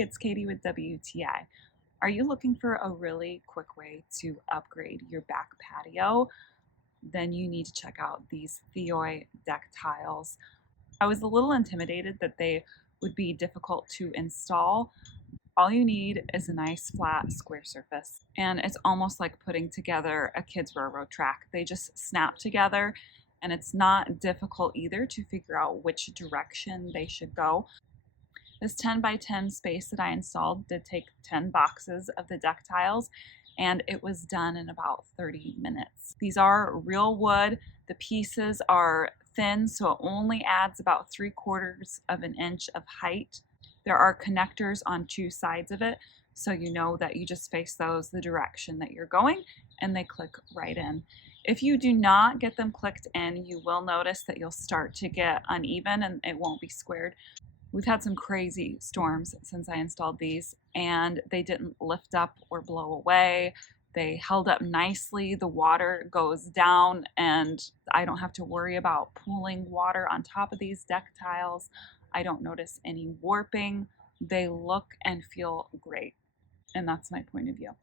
Hey, it's Katie with WTI. Are you looking for a really quick way to upgrade your back patio? Then you need to check out these THYOI deck tiles. I was a little intimidated that they would be difficult to install. All you need is a nice flat square surface, and it's almost like putting together a kid's railroad track. They just snap together, and it's not difficult either to figure out which direction they should go. This 10 by 10 space that I installed did take 10 boxes of the deck tiles, and it was done in about 30 minutes. These are real wood. The pieces are thin, so it only adds about 3/4 of an inch of height. There are connectors on two sides of it, so you know that you just face those the direction that you're going, and they click right in. If you do not get them clicked in, you will notice that you'll start to get uneven and it won't be squared. We've had some crazy storms since I installed these, and they didn't lift up or blow away. They held up nicely. The water goes down, and I don't have to worry about pooling water on top of these deck tiles. I don't notice any warping. They look and feel great, and that's my point of view.